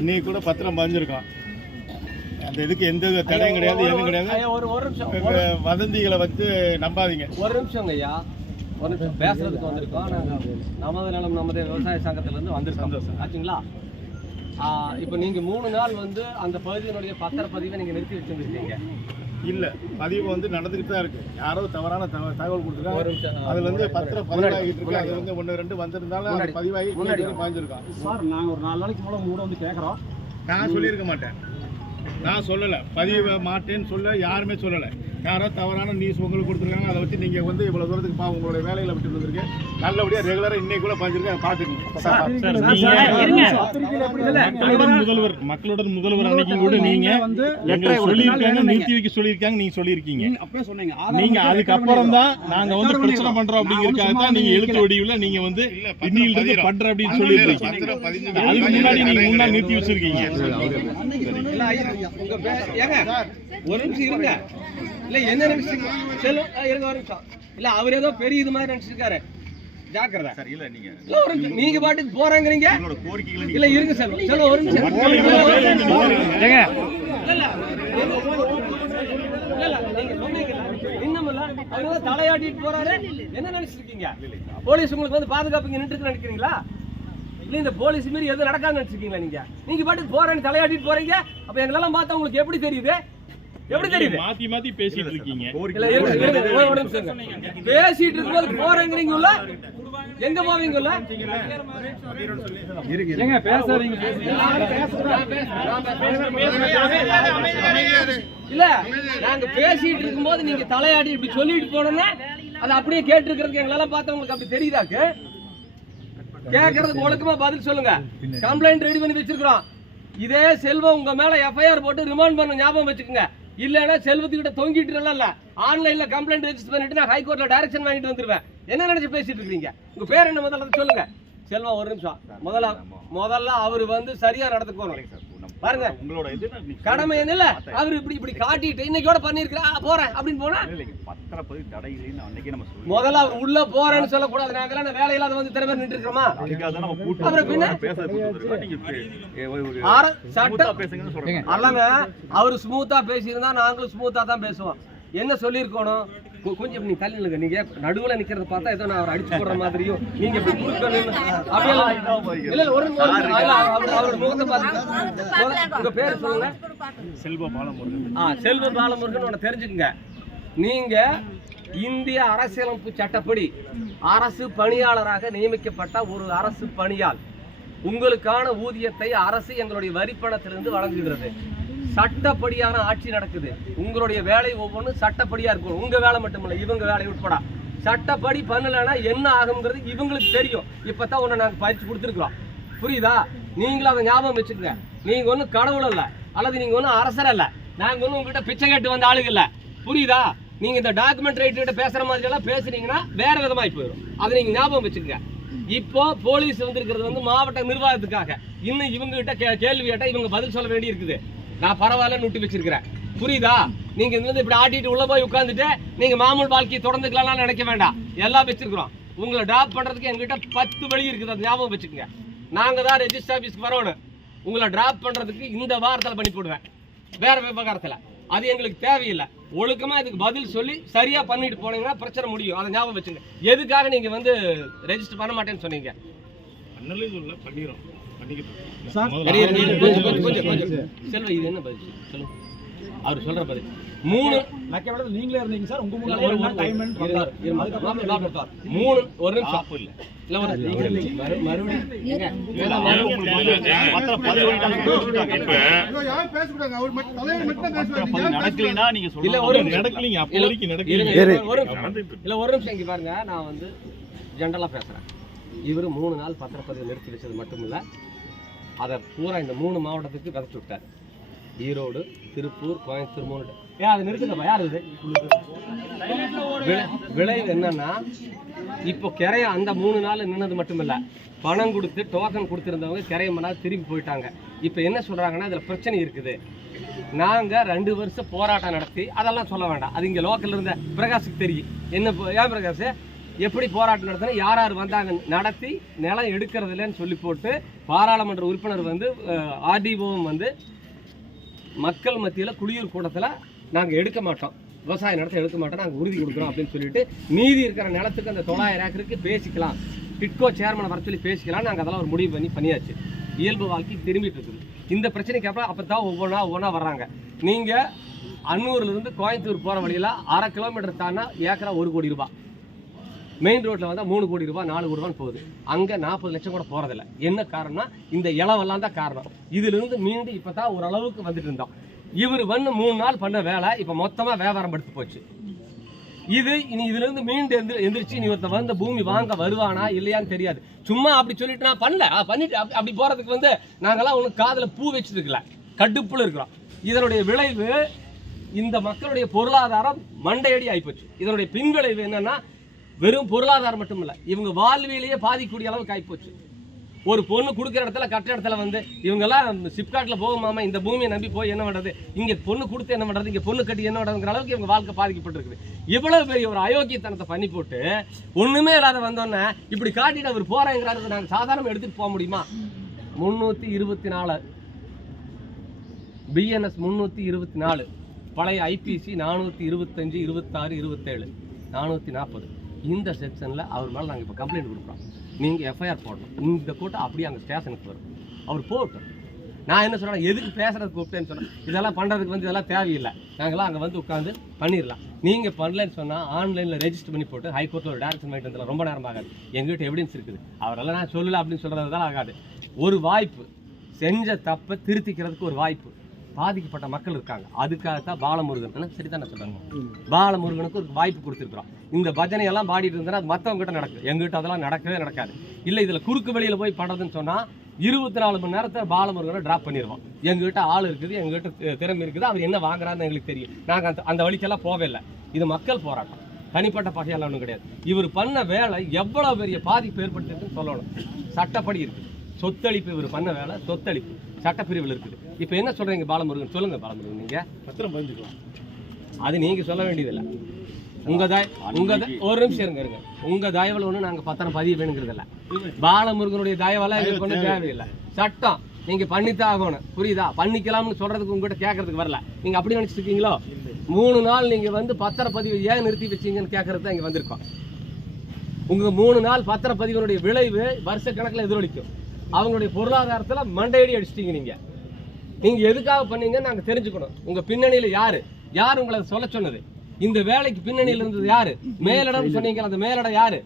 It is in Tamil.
இன்னைக்கு கூட பத்திரம் பதிஞ்சிருக்கோம். அந்த இதுக்கு எந்த தடையும் கிடையாது, எதுவும் கிடையாது. ஒரு நிமிஷம் வதந்திகளை வச்சு நம்பாதீங்க. ஒரு நிமிஷம் ஐயா, ஒரு நிமிஷம் பேசுறதுக்கு வந்திருக்கோம். நாங்கள் நமது நலம் நமது விவசாய சங்கத்திலேருந்து வந்திருக்கோம் ஆச்சுங்களா. இப்போ நீங்கள் 3 நாள் வந்து அந்த பகுதியினுடைய பத்திரப்பதிவை நீங்கள் நிறுத்தி வச்சுருக்கீங்க. இல்லை, பதிவு வந்து நடந்துக்கிட்டு தான் இருக்குது. யாரோ தவறான தகவல் கொடுத்துருக்காங்க. அதில் வந்து பத்திரம் பதிவாகிட்டு இருக்கு. அது வந்து 1 2 வந்திருந்தாலும் அது பதிவாகி பாய்ஞ்சிருக்கோம். சார் நாங்கள் ஒரு 4 நாளைக்கு மூலம் கூட வந்து கேட்குறோம். நான் சொல்லியிருக்க மாட்டேன், நான் சொல்லலை, பதிவு மாட்டேன்னு சொல்ல யாருமே சொல்லலை. யாரோ தவறான நியூஸ் உங்களுக்கு கொடுத்துருக்காங்க. அதை வச்சு நீங்கள் வந்து இவ்வளோ தூரத்துக்கு உங்களுடைய வேலையில் விட்டு வந்துருக்கு. நல்லபடியாக ரெகுலராக இன்னைக்கு கூட பார்த்துருக்கேன், பார்த்துக்கோங்க. முதல்வர் மக்களுடன் முதல்வர் அன்னைக்கு கூட நீங்கள் வந்து சொல்லியிருக்காங்க, நிறுத்தி வைக்க சொல்லியிருக்காங்க, நீங்கள் சொல்லியிருக்கீங்க. நீங்கள் அதுக்கப்புறம் தான் நாங்கள் வந்து பிரச்சனை பண்ணுறோம் அப்படிங்கிறதுக்காக தான் நீங்கள் எழுத்து வடிவில் நீங்கள் வந்து இன்னிலிருந்து பண்ணுற அப்படின்னு சொல்லியிருக்கீங்க. அதுக்கு முன்னாடி நீங்கள் முன்னாடி நிறுத்தி வச்சிருக்கீங்க. ஒரு நிமிஷம் இருங்க. இல்ல என்ன நினைச்சிருக்க செல்லும் இருங்க ஒரு நிமிஷம். இல்ல அவர் ஏதோ பெரிய இது மாதிரி நினைச்சிருக்காரு. ஜாக்கிரதை சார். இல்ல நீங்க பாட்டுக்கு போறாங்கறீங்க. இல்ல இருங்க செல்லும் செல்லும் ஒரு நிமிஷம். ஏங்க இல்ல நீங்க சொன்னீங்கல இன்னமல்ல அவர் தலையாட்டிட்டு போறாரு. என்ன நினைச்சிருக்கீங்க? போலீஸ் உங்களுக்கு வந்து பாதுகாப்புங்க நின்னுட்டு நினைக்கிறீங்களா? இல்ல இந்த போலீஸ் மீறி எதுவும் நடக்காதுன்னு நினைச்சிருக்கீங்களா? நீங்க பாட்டுக்கு போறேன்னு தலையாட்டிட்டு போறீங்க. அப்ப எங்களெல்லாம் பார்த்தா உங்களுக்கு எப்படி தெரியுது? எப்படி தெரியுது? மாத்தி மாத்தி பேசிட்டு இருக்கீங்க. பேசிட்டு இருக்கும்போது போறேங்கறீங்கல்ல, எங்க போவீங்கல்ல? ஏங்க பேசாதீங்க. இல்ல நாங்க பேசிட்டு இருக்கும்போது நீங்க தலையாடி இப்படி சொல்லிட்டு போனோம்னா அதை அப்படியே கேட்டு இருக்கிறதுக்கு எங்களெல்லாம் பார்த்தா உங்களுக்கு அப்படி தெரியுதாக்கு? கேட்கறதுக்கு ஒழுக்கமா பதில் சொல்லுங்க. கம்ப்ளைண்ட் ரெடி பண்ணி வச்சிருக்கிறோம். இதே செல்வம் உங்க மேல எஃப்ஐஆர் போட்டு ரிமாண்ட் பண்ண ஞாபகம் வச்சுக்கோங்க. இல்லைன்னா செல்வத்துக்கிட்ட தொங்கிட்டு இல்ல ஆன்லைன்ல கம்ப்ளைண்ட் ரெஜிஸ்டர் பண்ணிட்டு நான் ஹைகோர்ட்ல டைரக்ஷன் வாங்கிட்டு வந்துருவேன். என்ன நினைச்சு பேசிட்டு இருக்கீங்க? உங்க பேர் என்ன முதல்ல சொல்லுங்க. செல்வா ஒரு நிமிஷம். முதல்ல அவர் வந்து சரியா நடந்துக்கணும் பாருங்க. உங்களோட கடமை என்ன? அவர் இப்படி காட்டிட்டு இன்னைக்கோட பண்ணிருக்கா போறேன் அப்படின்னு போனா முதல்ல அவர் உள்ள போறேன்னு சொல்லக்கூடாது. நாங்கெல்லாம் வேலையில்லாத வந்து திறமை நின்று இருக்கிறோமா? அல்லங்க அவரு ஸ்மூத்தா பேசியிருந்தா நாங்களும் ஸ்மூத்தா தான் பேசுவோம். என்ன சொல்லியிருக்கணும்? கொஞ்சம் நீ தள்ளி நில்லுங்க. நீங்க நடுவுல நிக்கிறத பார்த்தா ஏதோ நான் அவர் அடிச்சு போடுற மாதிரியும் நீங்க இப்படி அவரோட முகத்தை பார்த்து உங்க பேர் சொல்லுங்க. செல்வ பாலமுருகன். செல்வ பாலமுருகன் தெரிஞ்சுக்குங்க. நீங்க இந்திய அரசியலமைப்பு சட்டப்படி அரசு பணியாளராக நியமிக்கப்பட்ட ஒரு அரசு பணியாள். உங்களுக்கான ஊதியத்தை அரசு எங்களுடைய வரிப்பணத்திலிருந்து வழங்குகிறது. சட்டப்படியான ஆட்சி நடக்குது. உங்களுடைய வேலை ஒவ்வொன்றும் சட்டப்படியா இருக்கும். உங்க வேலை மட்டுமில்லை, இவங்க வேலை உட்பட சட்டப்படி பண்ணலைன்னா என்ன ஆகுங்கிறது இவங்களுக்கு தெரியும். இப்பதான் உன்னை நாங்கள் பயிற்சி கொடுத்துருக்குறோம். புரியுதா? நீங்களும் அதை ஞாபகம் வச்சுக்கோங்க. நீங்க ஒன்றும் கடவுள் இல்லை, அல்லது நீங்க ஒன்றும் அரசர் இல்லை. நாங்க ஒன்றும் உங்ககிட்ட பிச்சை கேட்டு வந்த ஆளுங்க இல்லை. புரியுதா? நீங்க இந்த டாக்குமெண்ட் ரைட்டு பேசுற மாதிரி எல்லாம் பேசுனீங்கன்னா வேற விதமாய் போயிடும். அதை நீங்க ஞாபகம் வச்சுக்கோங்க. இப்போ போலீஸ் வந்திருக்கிறது வந்து மாவட்ட நிர்வாகத்துக்காக. இன்னும் இவங்க கிட்ட கேள்வி கேட்டா இவங்க பதில் சொல்ல வேண்டி இருக்குது. நான் பரவாயில்லன்னு விட்டு வச்சிருக்கிறேன். புரியுதா? நீங்க இதுல இப்படி ஆட்டிட்டு உள்ள போய் உட்காந்துட்டு நீங்க மாமூல் வாழ்க்கையை தொடர்ந்துக்கலாம் நினைக்க வேண்டாம். எல்லாம் வச்சிருக்கிறோம். உங்களை டிராப் பண்றதுக்கு எங்ககிட்ட 10 வழி இருக்குது. அதை ஞாபகம் வச்சுக்கோங்க. நாங்க தான் ரெஜிஸ்டர் ஆபீஸ்க்கு வரணும். உங்களை டிராப் பண்றதுக்கு இந்த வாரத்தில் பண்ணி போடுவேன், வேற விவகாரத்துல. அது எங்களுக்கு தேவையில்லை. ஒழுக்கமா இதுக்கு பதில் சொல்லி சரியா பண்ணிட்டு போனீங்கன்னா பிரச்சனை முடியும். அதை ஞாபகம் வச்சுங்க. எதுக்காக நீங்க வந்து ரெஜிஸ்டர் பண்ண மாட்டேன்னு சொன்னீங்க? செல்வ இது என்ன பதில் சொல்லுங்க. அவர் சொல்ற பதில் 3 நீங்களே இருந்தீங்க சார். உங்க ஒரு நிமிஷம் இல்ல ஒரு நிமிஷம் இங்க பாருங்க. நான் வந்து ஜென்ரலா பேசுறேன். இவர் 3 நாள் பத்திரப்பதிவு நிறுத்தி வச்சது மட்டும் இல்லை, அதை பூரா இந்த 3 மாவட்டத்துக்கு விதைச்சு விட்டார். ஈரோடு, திருப்பூர், கோயம்புத்தூர் 3. அதை நிறுத்துங்கப்பா. யார் இது? விளைவு என்னன்னா, இப்போ கிரைய அந்த 3 நாள் நின்னது மட்டும் இல்லை, பணம் கொடுத்து டோக்கன் கொடுத்துருந்தவங்க கிரையமனால் திரும்பி போயிட்டாங்க. இப்போ என்ன சொல்கிறாங்கன்னா, இதில் பிரச்சனை இருக்குது. நாங்கள் 2 வருஷம் போராட்டம் நடத்தி அதெல்லாம் சொல்ல வேண்டாம். அது இங்கே லோக்கலில் இருந்த பிரகாஷுக்கு தெரியும். என்ன ஏன் பிரகாஷ் எப்படி போராட்டம் நடத்தினா யார் யார் வந்தாங்க நடத்தி நிலம் எடுக்கிறது இல்லைன்னு சொல்லி போட்டு பாராளுமன்ற உறுப்பினர் வந்து ஆர்டிஓவும் வந்து மக்கள் மத்தியில் குடியூர் கூட்டத்தில் நாங்கள் எடுக்க மாட்டோம், விவசாய நிலத்தை எடுக்க மாட்டோம், நாங்கள் உறுதி கொடுக்குறோம் அப்படின்னு சொல்லிட்டு மீதி இருக்கிற நிலத்துக்கு அந்த 900 ஏக்கருக்கு பேசிக்கலாம், டிட்கோ சேர்மனை வர சொல்லி பேசிக்கலாம். நாங்கள் அதெல்லாம் ஒரு முடிவு பண்ணியாச்சு. இயல்பு வாழ்க்கை திரும்பிட்டு இருக்குது. இந்த பிரச்சனைக்கு அப்புறம் அப்போ தான் ஒவ்வொன்றா வர்றாங்க. நீங்கள் அன்னூர்லேருந்து கோயம்புத்தூர் போகிற வழியில் 1/2 கிலோமீட்டர் தானா ஏக்கரா 1 கோடி ரூபாய், மெயின் ரோட்டில் வந்தால் 3 கோடி ரூபாய் 4 கோடி ரூபான்னு போகுது. அங்கே 40 லட்சம் கூட போகிறதில்ல. என்ன காரணம்னா இந்த இளவெல்லாம் தான் காரணம். இதிலிருந்து மீண்டு இப்போ தான் ஓரளவுக்கு வந்துட்டு இருந்தோம். இவர் வந்து 3 நாள் பண்ண வேலை இப்போ மொத்தமாக வியாபாரம் படுத்து போச்சு. இனி இதுலேருந்து மீண்டு எந்திரிச்சு நீ ஒருத்த வந்து பூமி வாங்க வருவானா இல்லையான்னு தெரியாது. சும்மா அப்படி சொல்லிட்டு நான் பண்ணல பண்ணிட்டு அப்படி போகிறதுக்கு வந்து நாங்கள்லாம் ஒன்றும் காதில் பூ வச்சுருக்கல, கடுப்புல இருக்கிறோம். இதனுடைய விளைவு இந்த மக்களுடைய பொருளாதாரம் மண்டையடி ஆகிப்போச்சு. இதனுடைய பின்விளைவு என்னன்னா வெறும் பொருளாதாரம் மட்டும் இல்லை, இவங்க வாழ்வியலையே பாதிக்கக்கூடிய அளவுக்கு ஆகிப்போச்சு. ஒரு பொண்ணு கொடுக்குற இடத்துல கட்ட இடத்துல வந்து இவங்கெல்லாம் சிப்காட்டில் போகுமாமா இந்த பூமியை நம்பி போய் என்ன பண்ணுறது, இங்கே பொண்ணு கொடுத்து என்ன பண்ணுறது, இங்கே பொண்ணு கட்டி என்ன பண்ணுறதுங்கிற அளவுக்கு இவங்க வாழ்க்கை பாதிக்கப்பட்டிருக்குது. இவ்வளவு பெரிய ஒரு அயோக்கியத்தனத்தை பண்ணி போட்டு ஒன்றுமே இல்லாத வந்தோன்னே இப்படி காட்டிட்டு அவர் போகிறாங்கிறாரு. நாங்கள் சாதாரண எடுத்துகிட்டு போக முடியுமா? 324 பிஎன்எஸ் 324 பழைய ஐபிசி 425 26 27 440 இந்த செக்ஷனில் அவர் மேலே நாங்கள் இப்போ கம்ப்ளைண்ட் கொடுக்குறோம். நீங்கள் எஃப்ஐஆர் போடணும். இந்த கூட்டம் அப்படியே அங்கே ஸ்டேஷனுக்கு வரும். அவர் போகட்டும். நான் என்ன சொல்கிறேன், எதுக்கு பேசுகிறதுக்கு கூப்பிட்டேன்னு சொன்னேன். இதெல்லாம் பண்ணுறதுக்கு வந்து இதெல்லாம் தேவையில்லை, நாங்களாம் அங்கே வந்து உட்காந்து பண்ணிடலாம். நீங்கள் பண்ணலன்னு சொன்னால் ஆன்லைனில் ரெஜிஸ்டர் பண்ணி போட்டு ஹைகோர்ட்டில் ஒரு டேரக்ஷன் வாங்கிட்டு வந்தால் ரொம்ப நேரம் ஆகாது. எங்கள்கிட்ட எவிடன்ஸ் இருக்குது. அவரெல்லாம் நான் சொல்லலை அப்படின்னு சொல்கிறதால ஆகாது. ஒரு வாய்ப்பு, செஞ்ச தப்பை திருத்திக்கிறதுக்கு ஒரு வாய்ப்பு. பாதிக்கப்பட்ட மக்கள் இருக்காங்க, அதுக்காகத்தான் பாலமுருகன் சரிதான் சொல்றாங்க, பாலமுருகனுக்கு ஒரு வாய்ப்பு கொடுத்துருக்குறோம். இந்த பஜனையெல்லாம் பாடிட்டு இருந்தால் அது மற்றவங்க கிட்ட நடக்குது, எங்ககிட்ட அதெல்லாம் நடக்கவே நடக்காது. இல்லை இதில் குறுக்கு வழியில் போய் பண்ணுறதுன்னு சொன்னால் 24 மணி நேரத்தை பாலமுருகனை ட்ராப் பண்ணிடுவோம். எங்ககிட்ட ஆள் இருக்குது, எங்ககிட்ட திறமை இருக்குது, அவர் என்ன வாங்குறாருன்னு எங்களுக்கு தெரியும். நாங்கள் அந்த வழிக்கெல்லாம் போவே இல்லை. இது மக்கள் போராட்டம், தனிப்பட்ட பகையெல்லாம் ஒன்றும் கிடையாது. இவர் பண்ண வேலை எவ்வளோ பெரிய பாதிப்பு ஏற்படுத்திருக்குன்னு சொல்லணும். சட்டப்படி இருக்குது சொத்தளிப்பு. இவர் பண்ண வேலை சொத்தளிப்பு சட்டப்பிரிவில் இருக்குது. இப்போ என்ன சொல்றீங்க பாலமுருகன்? சொல்லுங்க பாலமுருகன், நீங்க பத்திரம் பதிஞ்சுக்கலாம். அது நீங்க சொல்ல வேண்டியதில்லை. உங்க ஒரு நிமிஷம் இருங்க. உங்க தயவில் ஒன்று நாங்கள் பத்திரம் பதிவு வேணுங்கிறதில்ல. பாலமுருகனுடைய தயவெல்லாம் எங்களுக்கு ஒன்றும் தேவையில்லை. சட்டம் நீங்க பண்ணித்தான் ஆகணும், புரியுதா? பண்ணிக்கலாம்னு சொல்றதுக்கு உங்ககிட்ட கேட்கறதுக்கு வரல. நீங்க அப்படி நினைச்சிட்டு இருக்கீங்களோ? 3 நாள் நீங்க வந்து பத்திரப்பதிவு ஏன் நிறுத்தி வச்சீங்கன்னு கேட்கறது தான் இங்க வந்திருக்கோம். உங்க 3 நாள் பத்திரப்பதிவனுடைய விளைவு வருஷ கணக்கில் எதிரொலிக்கும். அவங்களுடைய பொருளாதாரத்தில் மண்டையடி அடிச்சிட்டீங்க. நீங்க எதுக்காக பண்ணீங்கன்னு நாங்கள் தெரிஞ்சுக்கணும். உங்க பின்னணியில் யார் உங்களை சொல்ல சொன்னது? இந்த வேலைக்கு பின்னணியில் இருந்தது யாரு? மேலிடம் சொன்னீங்க, அந்த மேலிடம் யாரு?